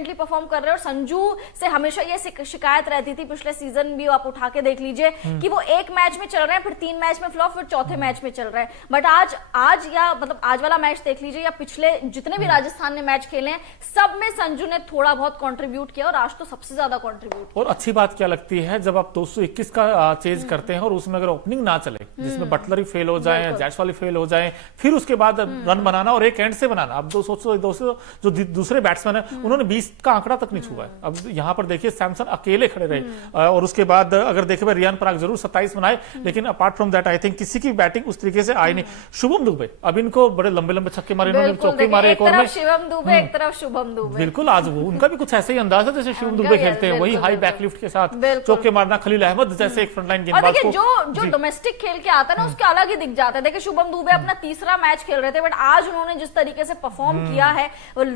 Consistently perform कर रहे हैं। और संजू से हमेशा ये शिकायत रहती थी, पिछले सीजन भी आप उठा के देख लीजिए कि वो एक मैच में चल रहे हैं, फिर 3 मैच में फ्लॉप, फिर चौथे मैच में चल रहे हैं। बट आज या मतलब आज वाला मैच देख लीजिए या पिछले जितने भी राजस्थान ने मैच खेले हैं, सब में संजू ने थोड़ा बहुत कंट्रीब्यूट किया और आज तो सबसे ज्यादा कंट्रीब्यूट। और अच्छी बात क्या लगती है जब आप 221 का चेज करते हैं और उसमें अगर ओपनिंग ना चले, जिसमें बटलर ही फेल हो जाए, जैसवाल ही फेल हो जाए, फिर उसके बाद रन बनाना और एक एंड से बनाना। अब 200 जो दूसरे बैट्समैन है उन्होंने 20 का आंकड़ा तक नहीं छुआ है। अब यहाँ पर देखिए सैमसन अकेले खड़े रहे और उसके बाद अगर देखे रियान पराग जरूर 27 बनाए, लेकिन apart from that I think किसी की बैटिंग उस तरीके से आई नहीं। शुभम दुबे अब इनको बड़े लंबे लंबे छक्के मारे, इन्होंने चौके मारे, एक और में शिवम दुबे एक तरफ शुभम दुबे, बिल्कुल आज वो उनका भी कुछ ऐसे ही अंदाज है जैसे शिवम दुबे खेलते हैं, वही हाई बैकलिफ्ट के साथ चौके मारना। खलील अहमद जैसे एक फ्रंटलाइन गेंदबाज को जो डोमेस्टिक खेल के आता है ना उसके अलग ही दिख जाता है। देखिए शुभम दुबे अपना तीसरा मैच खेल रहे थे, बट आज उन्होंने जिस तरीके से परफॉर्म किया है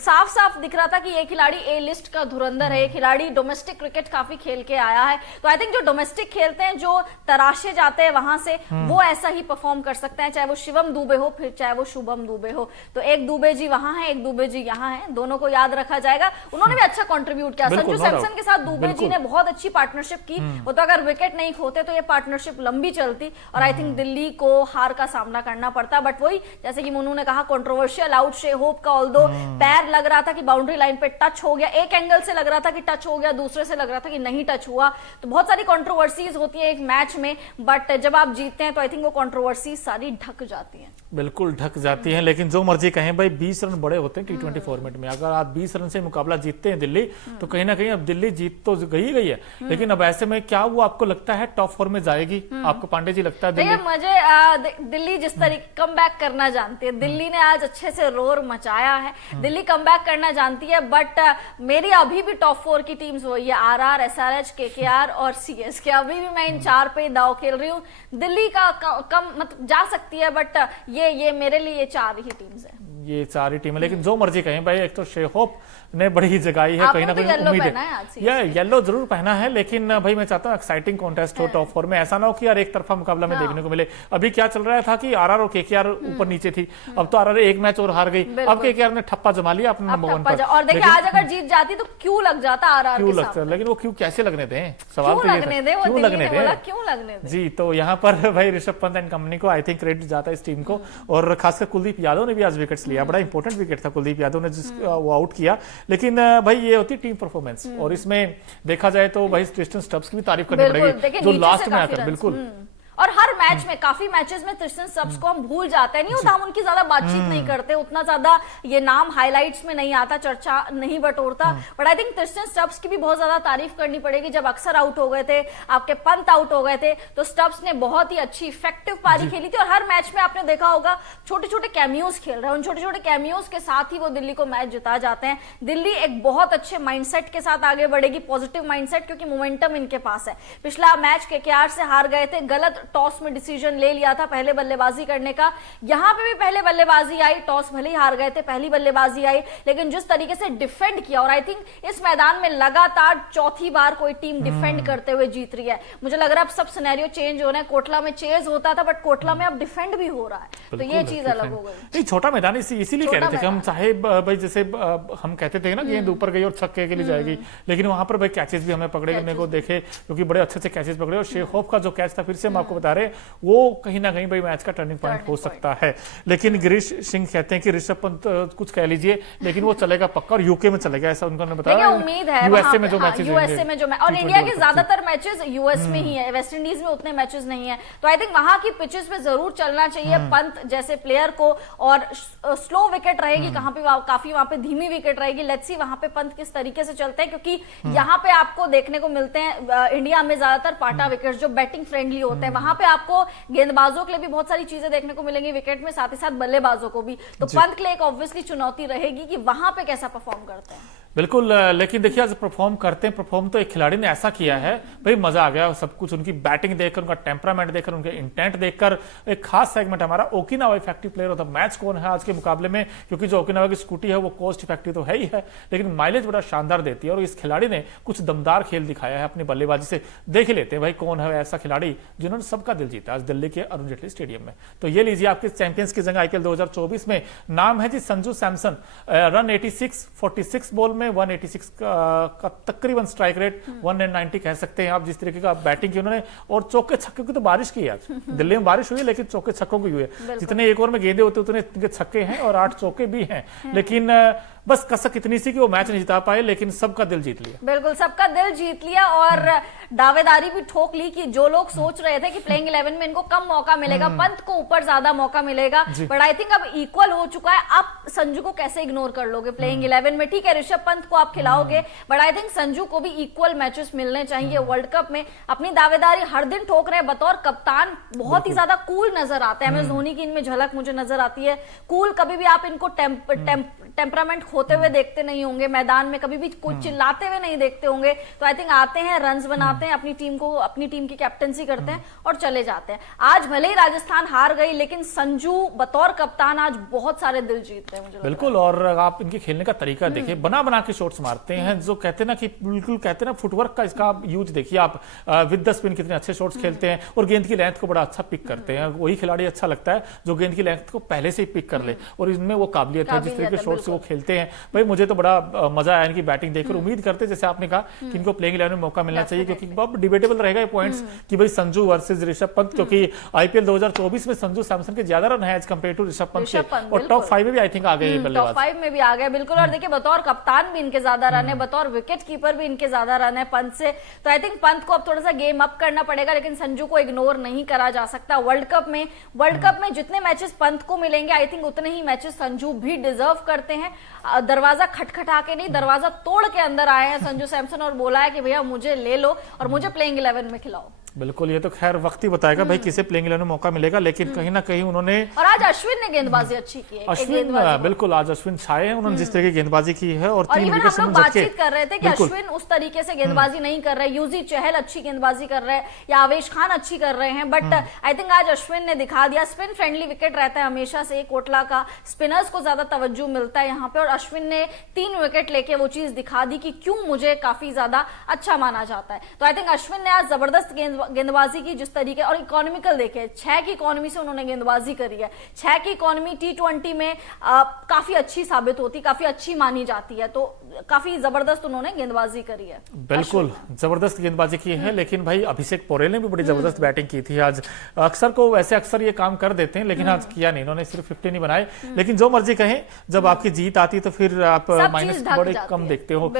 साफ साफ दिख रहा था कि ये खिलाड़ी ए लिस्ट का धुरंधर है, ये खिलाड़ी डोमेस्टिक क्रिकेट काफी खेल के आया है। तो आई थिंक जो डोमेस्टिक खेलते हैं, जो तराशे जाते हैं वहां से, वो ऐसा ही परफॉर्म कर सकते हैं, चाहे वो शिवम दुबे हो फिर चाहे वो शुभम दुबे हो। तो एक दुबे जी वहां है, एक दुबे जी यहाँ है, दोनों को याद रखा जाएगा। उन्होंने भी अच्छा कंट्रीब्यूट किया। संजू सैमसन के साथ दुबे जी ने बहुत अच्छी पार्टनरशिप की। वो तो अगर विकेट नहीं खोते तो ये पार्टनरशिप लंबी चलती और आई थिंक दिल्ली को हार का सामना करना पड़ता। बट वही जैसे कि मुन्नू ने कहा, कंट्रोवर्शियल आउट शे होप का, ऑल्दो पैर लग रहा था कि बाउंड्री लाइन पे टच हो गया, एक एंगल से लग रहा था कि टच हो गया, दूसरे से लग रहा था कि नहीं टच हुआ। तो बहुत सारी कंट्रोवर्सीज होती है एक मैच में, बट जब आप जीतते हैं तो आई थिंक वो कंट्रोवर्सी सारी ढक जाती हैं। बिल्कुल ढक जाती हैं। लेकिन जो मर्जी कहें भाई 20 रन बड़े होते हैं T20 फॉर्मेट में। अगर आप 20 रन से मुकाबला जीतते हैं दिल्ली, तो कहीं ना कहीं अब दिल्ली जीत तो गई है। लेकिन अब ऐसे में क्या वो आपको लगता है टॉप 4 में जाएगी? आपको पांडे जी लगता है दिल्ली? मुझे दिल्ली जिस तरीके कम बैक करना जानती है, दिल्ली ने आज अच्छे से रोर मचाया है, दिल्ली कम बैक करना जानती है। बट मेरी अभी भी टॉप 4 की टीम्स वही है, RR, SRH, KKR और CSK। अभी भी मैं इन 4 पे दाव खेल रही हूँ। दिल्ली का कम मतलब जा सकती है, बट ये मेरे लिए ये 4 ही टीम्स है, ये 4 ही टीम है। लेकिन जो मर्जी कहें भाई, एक तो शेहोप ने बड़ी जगाई है, कहीं ना कहीं उम्मीद है। ये येलो जरूर पहना है, लेकिन भाई मैं चाहता हूँ एक्साइटिंग कॉन्टेस्ट हो टॉप 4 में। ऐसा ना हो कि यार एक तरफा मुकाबला में देखने को मिले। अभी क्या चल रहा था कि RR और KKR ऊपर नीचे थी, अब तो RR एक मैच और हार गई, अब KKR ने ठप्पा जमा लिया अपने नंबर 1 पर। और देखिए आज अगर जीत जाती तो क्यों लग जाता RR, क्यों लगता, लेकिन वो क्यों कैसे लगने दें? सवाल तो ये क्यों लगने दें जी। तो यहाँ पर भाई ऋषभ पंत एंड कंपनी को आई थिंक क्रेडिट जाता है इस टीम को। और खासकर कुलदीप यादव ने भी आज विकेट्स लिया, बड़ा इंपॉर्टेंट विकेट था कुलदीप यादव ने वो आउट किया। लेकिन भाई ये होती टीम परफॉर्मेंस, और इसमें देखा जाए तो भाई ट्रिस्टन स्टब्स की भी तारीफ करनी पड़ेगी जो लास्ट में आकर बिल्कुल। और हर मैच में, काफी मैचेस में ट्रिस्टन स्टब्स को हम भूल जाते हैं, नहीं होता, हम उनकी ज्यादा बातचीत नहीं करते, उतना ज्यादा ये नाम हाइलाइट्स में नहीं आता, चर्चा नहीं बटोरता। But I think Tristan Stubbs की भी बहुत ज्यादा तारीफ करनी पड़ेगी। जब अक्सर आउट हो गए थे, आपके पंत आउट हो गए थे, तो स्टब्स ने बहुत ही अच्छी इफेक्टिव पारी खेली थी। और हर मैच में आपने देखा होगा छोटे छोटे कैमियोज खेल रहे हैं, उन छोटे छोटे कैमियोज के साथ ही वो दिल्ली को मैच जिता जाते हैं। दिल्ली एक बहुत अच्छे माइंडसेट के साथ आगे बढ़ेगी, पॉजिटिव माइंडसेट, क्योंकि मोमेंटम इनके पास है। पिछला मैच KKR से हार गए थे, गलत टॉस में डिसीजन ले लिया था पहले बल्लेबाजी करने का। यहां पे भी पहले बल्लेबाजी आई, टॉस भले ही हार गए थे, पहली बल्लेबाजी आई, लेकिन जिस तरीके से डिफेंड किया, और आई थिंक इस मैदान में लगातार चौथी बार कोई टीम डिफेंड करते हुए जीत रही है। मुझे लग रहा है अब सब सिनेरियो चेंज हो रहे हैं। कोटला में चेज होता था, बट कोटला में अब डिफेंड भी हो रहा है, तो ये चीज अलग हो गई। छोटा मैदान इसीलिए कह रहे थे कि हम चाहे भाई जैसे हम कहते थे ना गेंद ऊपर गई और छक्के के लिए जाएगी, लेकिन वहां पर भाई कैचेस भी हमें पकड़े को देखे, क्योंकि बड़े अच्छे से कैचेस पकड़े। और शेखोफ का जो कैच था, फिर से हम आपको बता रहे, वो कहीं ना कहीं भाई मैच का टर्निंग पॉइंट हो सकता है। लेकिन गिरीश सिंह कहते हैं कि ऋषभ पंत कुछ कह लीजिए, लेकिन वो चलेगा पक्का और यूके में चलेगा, ऐसा उन्होंने बताया। उम्मीद है यूएसए में जो मैचेस और इंडिया के ज्यादातर मैचेस यूएस में ही है, वेस्ट इंडीज में उतने मैचेस नहीं है। तो आई थिंक वहां की पिचेस पे जरूर चलना चाहिए पंत जैसे प्लेयर को। और स्लो विकेट रहेगी कहां पे, काफी वहां पे धीमी विकेट रहेगी। लेट्स सी वहां पे पंत किस तरीके से चलते हैं, क्योंकि यहाँ पे आपको देखने को मिलते हैं इंडिया में ज्यादातर पाटा विकेट जो बैटिंग फ्रेंडली होते हैं। वहां पे आपको गेंदबाजों के लिए भी बहुत सारी चीजें देखने को मिलेंगी विकेट में, साथ ही साथ बल्लेबाजों को भी। तो पंत के लिए एक ऑब्वियसली चुनौती रहेगी कि वहां पे कैसा परफॉर्म करते हैं। बिल्कुल, लेकिन देखिए आज परफॉर्म करते हैं, परफॉर्म तो एक खिलाड़ी ने ऐसा किया है भाई, मजा आ गया सब कुछ, उनकी बैटिंग देखकर, उनका टेम्परामेंट देखकर, उनके इंटेंट देखकर। एक खास सेगमेंट हमारा Okinawa effective player of the match कौन है आज के मुकाबले में, क्योंकि जो ओकिनावा की स्कूटी है वो कॉस्ट इफेक्टिव तो है ही है, लेकिन माइलेज बड़ा शानदार देती है। और इस खिलाड़ी ने कुछ दमदार खेल दिखाया है अपनी बल्लेबाजी से। देख लेते हैं भाई कौन है ऐसा खिलाड़ी जिन्होंने सबका दिल जीता आज दिल्ली के अरुण जेटली स्टेडियम में। तो ये लीजिए आपके चैंपियंस की जगह IPL 2024 में नाम है जी संजू सैमसन। रन 86 46 बॉल में 186 का तकरीबन स्ट्राइक रेट, 190 कह सकते हैं आप, जिस तरीके का बैटिंग की उन्होंने, और चौके छक्के की तो बारिश की आज दिल्ली में बारिश हुई है, लेकिन चौके छक्कों की हुई है। जितने एक ओवर में गेंदे होते उतने इनके छक्के हैं और 8 चौके भी हैं, लेकिन बस कसक इतनी सी कि वो मैच नहीं जिता पाए, लेकिन सबका दिल जीत लिया। बिल्कुल सबका दिल जीत लिया और दावेदारी भी ठोक ली कि जो लोग सोच रहे थे कि प्लेइंग 11 में इनको कम मौका मिलेगा, पंत को ऊपर ज्यादा मौका मिलेगा, बट आई थिंक अब इक्वल हो चुका है। आप संजू को कैसे इग्नोर कर लोगे प्लेइंग 11 में? ठीक है ऋषभ पंत को आप खिलाओगे, बट आई थिंक संजू को भी इक्वल मैचेस मिलने चाहिए वर्ल्ड कप में। अपनी दावेदारी हर दिन ठोक रहे हैं, बतौर कप्तान बहुत ही ज्यादा कूल नजर आते हैं। MS धोनी की इनमें झलक मुझे नजर आती है, कूल। कभी भी आप इनको टेम्परामेंट खोते हुए देखते नहीं होंगे, मैदान में कभी भी कुछ चिल्लाते हुए नहीं देखते होंगे। तो आई थिंक आते हैं, रन्स बनाते हैं, अपनी टीम की कैप्टनसी करते हैं और चले जाते हैं। आज भले ही राजस्थान हार गई, लेकिन संजू बतौर कप्तान आज बहुत सारे दिल जीत रहे हैं मुझे। बिल्कुल, और आप इनके खेलने का तरीका देखिए, बना बना के शॉट्स मारते हैं, जो कहते हैं ना कि बिल्कुल कहते हैं ना फुटवर्क का इसका यूज देखिए आप, विद द स्पिन कितने अच्छे शॉट्स खेलते हैं और गेंद की लेंथ को बड़ा अच्छा पिक करते हैं। वही खिलाड़ी अच्छा लगता है जो गेंद की लेंथ को पहले से ही पिक कर ले, और इनमें वो काबिलियत है जिस तरीके के शॉट्स वो खेलते हैं। भाई मुझे तो बड़ा मजा आया इनकी बैटिंग देखकर। उम्मीद करते जैसे आपने कहा कि इनको प्लेइंग 11 में मौका मिलना चाहिए, क्योंकि बहुत डिबेटेबल रहेगा ये पॉइंट्स कि भाई संजू वर्सेस ऋषभ पंत, क्योंकि IPL 2024 में संजू सैमसन के ज्यादा रन है as compare to Rishabh Pant के, और टॉप 5 में भी आई थिंक आ गए बल्लेबाज, टॉप 5 में भी आ गए बिल्कुल। और देखिए बतौर कप्तान भी इनके ज्यादा रन है, बतौर विकेट कीपर भी इनके ज्यादा रन है पंत से। तो आई थिंक पंत को अब थोड़ा सा गेम अप करना पड़ेगा, लेकिन संजू को इग्नोर नहीं करा जा सकता। वर्ल्ड कप में जितने मैचेस पंत को मिलेंगे, आई थिंक उतने ही मैचेस संजू भी डिजर्व करते हैं। दरवाजा खटखटा के नहीं, दरवाजा तोड़ के अंदर आए हैं संजू सैमसन और बोला है कि भैया मुझे ले लो और मुझे प्लेइंग 11 में खिलाओ। बिल्कुल, ये तो खैर वक्त ही बताएगा भाई किसे प्लेइंग 11 में मौका मिलेगा, लेकिन कहीं ना कहीं उन्होंने, और आज अश्विन ने गेंदबाजी अच्छी की है। अश्विन बिल्कुल आज अश्विन छाए हैं, उन्होंने जिस तरह की गेंदबाजी की है, और 3 विकेट हम लोग बातचीत कर रहे थे कि अश्विन उस तरीके से गेंदबाजी नहीं कर रहे, यूजी चहल अच्छी गेंदबाजी कर रहे हैं या आवेश खान अच्छी कर रहे हैं, बट आई थिंक आज अश्विन ने दिखा दिया। स्पिन फ्रेंडली विकेट रहता है हमेशा से कोटला का, स्पिनर्स को ज्यादा तवज्जो मिलता है यहाँ पे, और अश्विन ने 3 विकेट लेके वो चीज दिखा दी कि क्यों मुझे काफी ज्यादा अच्छा माना जाता है। तो आई थिंक अश्विन ने आज जबरदस्त गेंदबाजी की, जिस तरीके, और इकोनॉमिकल देखे 6 की इकोनॉमी से उन्होंने गेंदबाजी करी है। 6 की इकोनॉमी T20 में काफी अच्छी साबित होती, काफी अच्छी मानी जाती है, तो काफी जबरदस्त उन्होंने गेंदबाजी करी है। बिल्कुल जबरदस्त गेंदबाजी की है, लेकिन भाई अभिषेक पोरेल ने भी बड़ी जबरदस्त बैटिंग की थी आज। अक्सर ये काम कर देते हैं, लेकिन आज किया नहीं, इन्होंने सिर्फ 50 नहीं बनाए। लेकिन जो मर्जी कहें, जब आपकी जीत आती है तो फिर आप माइनस बड़े कम देखते हो,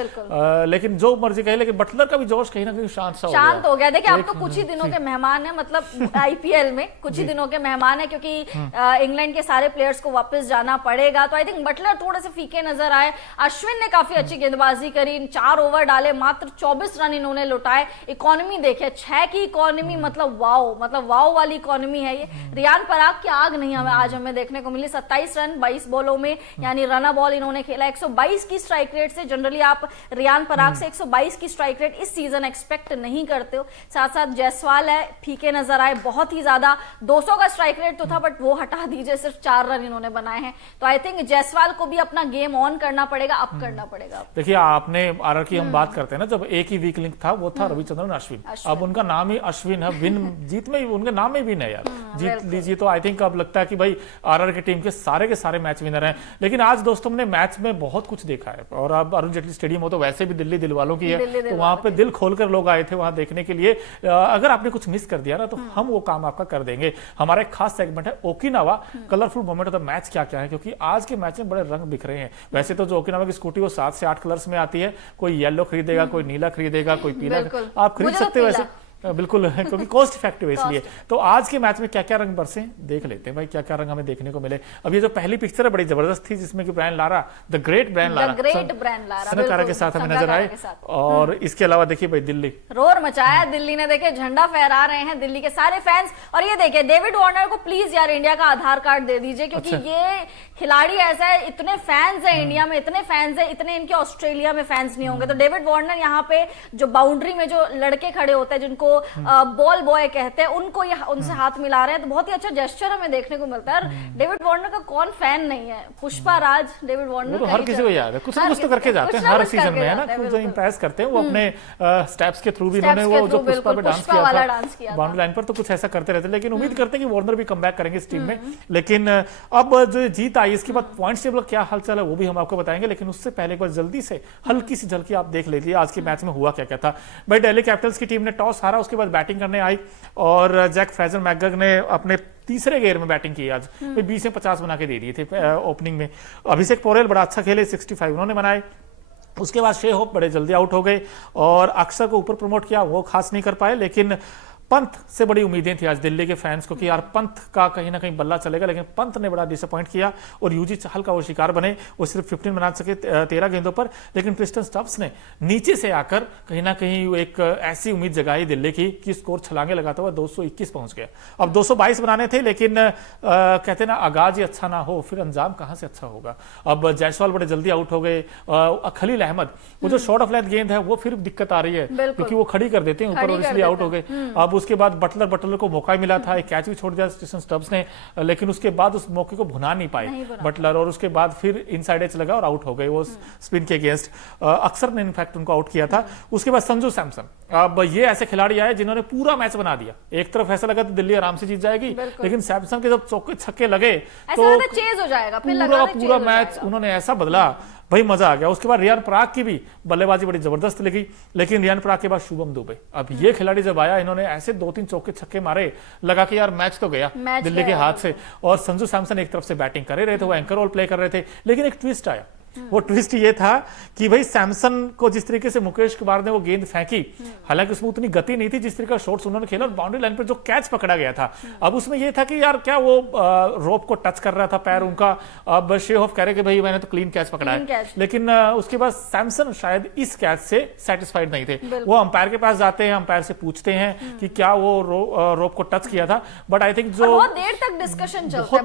लेकिन जो मर्जी कहे, लेकिन बटलर का भी जोश कहीं ना कहीं शांत हो गया। देखिए आप तो कुछ ही दिनों के मेहमान है, मतलब IPL में कुछ ही दिनों के मेहमान है, क्योंकि इंग्लैंड के सारे प्लेयर्स को वापस जाना पड़ेगा। तो आई थिंक बटलर थोड़े से फीके नजर आए। अश्विन ने काफी अच्छी गेंदबाजी करी, 4 ओवर डाले, मात्र 24 रन इन्होंने लुटाए। इकोनॉमी देखे 6 की इकोनॉमी, मतलब वाओ वाली इकोनॉमी है ये। रियान पराग की आग नहीं आज हमें देखने को मिली, 27 रन 22 बॉलों में, यानी रन बॉल इन्होंने खेला। 122 की स्ट्राइक रेट से, जनरली आप रियान पराग से 122 की स्ट्राइक रेट इस सीजन एक्सपेक्ट नहीं करते हो। साथ साथ जायसवाल है, फीके नजर आए बहुत ही ज्यादा। 200 का स्ट्राइक रेट तो था, बट वो हटा दीजिए, सिर्फ 4 रन इन्होंने बनाए हैं। तो आई थिंक जायसवाल को भी अपना गेम ऑन करना पड़ेगा, अप करना पड़ेगा। देखिए आपने आरआर की हम बात करते हैं ना, जब एक ही वीक लिंक था वो था रविचंद्रन अश्विन। अब उनका नाम ही अश्विन है, विन जीत में उनके नाम में विन है यार, जीत लीजिए। तो आई थिंक अब लगता है कि भाई आरआर की टीम के सारे मैच विनर हैं। लेकिन आज दोस्तों ने मैच में बहुत कुछ देखा है, और अब अरुण जेटली स्टेडियम हो तो वैसे भी दिल्ली दिल वालों की है, तो वहां पे दिल खोलकर लोग आए थे वहां देखने के लिए। अगर आपने कुछ मिस कर दिया ना, तो हम वो काम आपका कर देंगे। हमारा एक खास सेगमेंट है Okinawa colourful moment of the match. क्या क्या है, क्योंकि आज के मैच में बड़े रंग बिखरे हैं। वैसे तो जो ओकिनावा की स्कूटी वो 7 से 8 कलर्स में आती है, कोई येलो खरीदेगा, कोई नीला खरीदेगा, कोई पीला, आप खरीद सकते हो वैसे, बिल्कुल, क्योंकि कॉस्ट इफेक्टिव है इसलिए। तो आज के मैच में क्या क्या रंग बरसे देख लेते हैं भाई, क्या क्या रंग हमें देखने को मिले। अब ये जो पहली पिक्चर है बड़ी जबरदस्त थी, जिसमें कि Brian Lara, the great Brian Lara Sangakkara के साथ हमें नजर आए। और इसके अलावा देखिए भाई दिल्ली रोर मचाया, दिल्ली ने देखे झंडा फहरा रहे हैं दिल्ली के सारे फैंस। और ये देखिए डेविड वार्नर को प्लीज यार इंडिया का आधार कार्ड दे दीजिए, क्योंकि ये खिलाड़ी ऐसा है, इतने फैंस है इंडिया में, इतने फैंस है, इतने इनके ऑस्ट्रेलिया में फैंस नहीं होंगे। तो डेविड वार्नर यहाँ पे जो बाउंड्री में जो लड़के खड़े होते हैं, जिनको जिनको बॉल बॉय कहते हैं, उनको उनसे हाथ मिला रहे हैं, तो बहुत ही अच्छा जेस्चर हमें देखने को मिलता है। और डेविड वार्नर का कौन फैन नहीं है? पुष्पा राज, डेविड वार्नर, तो हर किसी को याद है, कुछ ना कुछ तो करके जाते हैं हर सीजन में, है ना, जो इम्प्रेस करते हैं वो अपने स्टेप्स के थ्रू भी। उन्होंने वो जो पुष्पा पे डांस किया था बाउंड्री लाइन पर, तो कुछ ऐसा करते रहते हैं। लेकिन उम्मीद करते हैं कि वार्नर भी कम बैक करेंगे इस टीम में। लेकिन अब जो जीत आई, इसके बाद पॉइंट्स टेबल क्या हालचाल है वो भी हम आपको बताएंगे। लेकिन उससे पहले एक बार जल्दी से हल्की सी झलकी आप देख लीजिए आज के मैच में हुआ क्या क्या था। भाई दिल्ली कैपिटल्स की टीम ने टॉस हारा, उसके बाद बैटिंग करने आई और जैक फ्रेजर मैकगर्ग ने अपने तीसरे गेयर में बैटिंग की आज। 20 में 50 बना के दे दिए थे ओपनिंग में। अभिषेक पोरेल बड़ा अच्छा खेले, 65 उन्होंने बनाए। उसके बाद शे होप बड़े जल्दी आउट हो गए और अक्षर को ऊपर प्रमोट किया, वो खास नहीं कर पाए। लेकिन पंत से बड़ी उम्मीदें थी आज दिल्ली के फैंस को कि यार पंत का कहीं ना कहीं बल्ला चलेगा, लेकिन पंत ने बड़ा डिसअपॉइंट किया और यूजी चहल का वो शिकार बने। वो सिर्फ 15 बना सके 13 गेंदों पर। लेकिन क्रिस्टन स्टब्स ने नीचे से आकर कहीं ना कहीं एक ऐसी उम्मीद जगाई दिल्ली की कि स्कोर छलांगे लगाता हुआ 221 पहुंच गया। अब 222 बनाने थे, लेकिन कहते ना आगाज ही अच्छा ना हो फिर अंजाम कहां से अच्छा होगा। अब जायसवाल बड़े जल्दी आउट हो गए। खलील अहमद, वो जो शॉर्ट ऑफ लेंथ गेंद है वो फिर दिक्कत आ रही है क्योंकि वो खड़ी कर देते हैं ऊपर और इसलिए आउट हो गए। अब उसके बाद बटलर को मौका मिला था, एक कैच भी छोड़ दिया क्रिस्टन स्टब्स ने, लेकिन उसके बाद उस मौके को भुना नहीं पाए बटलर, और उसके बाद फिर इनसाइड एज लगा और आउट हो गए वो स्पिन के अगेंस्ट। अक्सर ने इनफैक्ट उनको आउट किया था। उसके बाद संजू सैमसन, अब ये ऐसे खिलाड़ी आए जिन्होंने पूरा मैच बना दिया। एक तरफ ऐसा लगा तो दिल्ली आराम से जीत जाएगी, लेकिन सैमसन के जब चौके छक्के लगे तो चेज हो जाएगा, पूरा मैच उन्होंने ऐसा बदला, भाई मजा आ गया। उसके बाद रियान पराग की भी बल्लेबाजी बड़ी जबरदस्त लगी, लेकिन रियान पराग के बाद शुभम दुबे। अब ये खिलाड़ी जब आया, इन्होंने ऐसे 2-3 चौके छक्के मारे, लगा कि यार मैच तो गया दिल्ली के हाथ से। और संजू सैमसन एक तरफ से बैटिंग कर रहे थे, वो एंकर रोल प्ले कर रहे थे। लेकिन एक ट्विस्ट आया, वो ट्विस्ट ये था कि भाई सैमसन को जिस तरीके से मुकेश कुमार ने वो गेंद फेंकी, हालांकि उसमें उतनी गति नहीं थी जिस तरीके का शॉट्स उन्होंने खेला, और बाउंड्री लाइन पर जो कैच पकड़ा गया था, अब उसमें ये था कि यार क्या वो रोप को टच कर रहा था पैर उनका। अब शे होप कह रहे कि भाई मैंने तो क्लीन कैच पकड़ा है, लेकिन उसके बाद सैमसन शायद इस कैच से सेटिस्फाइड नहीं थे। वो अंपायर के पास जाते हैं, अंपायर से पूछते हैं कि क्या वो रोप को टच किया था, बट आई थिंक जो बहुत देर तक डिस्कशन चलता है,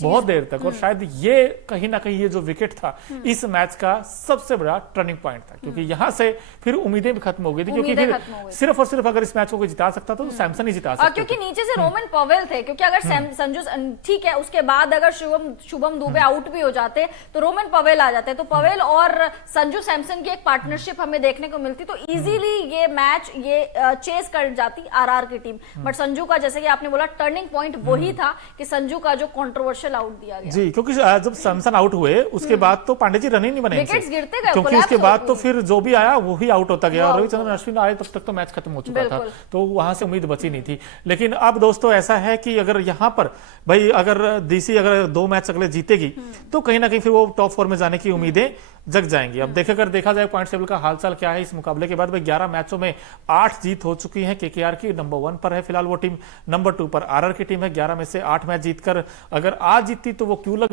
बहुत देर तक, और शायद ये कहीं ना कहीं ये जो विकेट था इस मैच का सबसे बड़ा टर्निंग पॉइंट था, क्योंकि यहां से फिर उम्मीदें भी खत्म हो गई थी, क्योंकि फिर सिर्फ और सिर्फ अगर इस मैच को कोई जिता सकता था तो सैमसन ही जिता सकता था, क्योंकि नीचे से रोमन पवेल थे। क्योंकि अगर संजू ठीक है, उसके बाद अगर शुभम दुबे आउट भी हो जाते तो रोमन पवेल आ जाते, तो पवेल और संजू सैमसन की एक पार्टनरशिप हमें देखने को मिलती, तो इजीली ये मैच ये चेस कर जाती आरआर की टीम। बट संजू का, जैसे कि आपने बोला, टर्निंग पॉइंट वही था कि संजू का जो कंट्रोवर्शियल आउट दिया गया जी, क्योंकि जब सैमसन आउट हुए उसके बाद तो पांडे जी रन ही नहीं बने, विकेट्स गिरते गए, क्योंकि उसके बाद तो फिर जो भी आया वो ही आउट होता गया, और रविचंद्रन अश्विन आए तब तक तो मैच खत्म हो चुका था, तो वहां से उम्मीद बची नहीं थी। लेकिन अब दोस्तों ऐसा है कि अगर यहां पर भाई अगर डीसी अगर 2 मैच अगले जीतेगी तो कहीं ना कहीं फिर वो टॉप 4 में जाने की उम्मीदें जग जाएंगी। अब अगर देखा जाए पॉइंट टेबल का हालचाल क्या है इस मुकाबले के बाद, भाई 11 मैचों में 8 जीत हो चुकी है केकेआर की, नंबर 1 पर है फिलहाल वो टीम, नंबर 2 पर आरआर की टीम है। 11 में से 8 मैच जीतकर अगर आज जीतती तो वो क्यों लग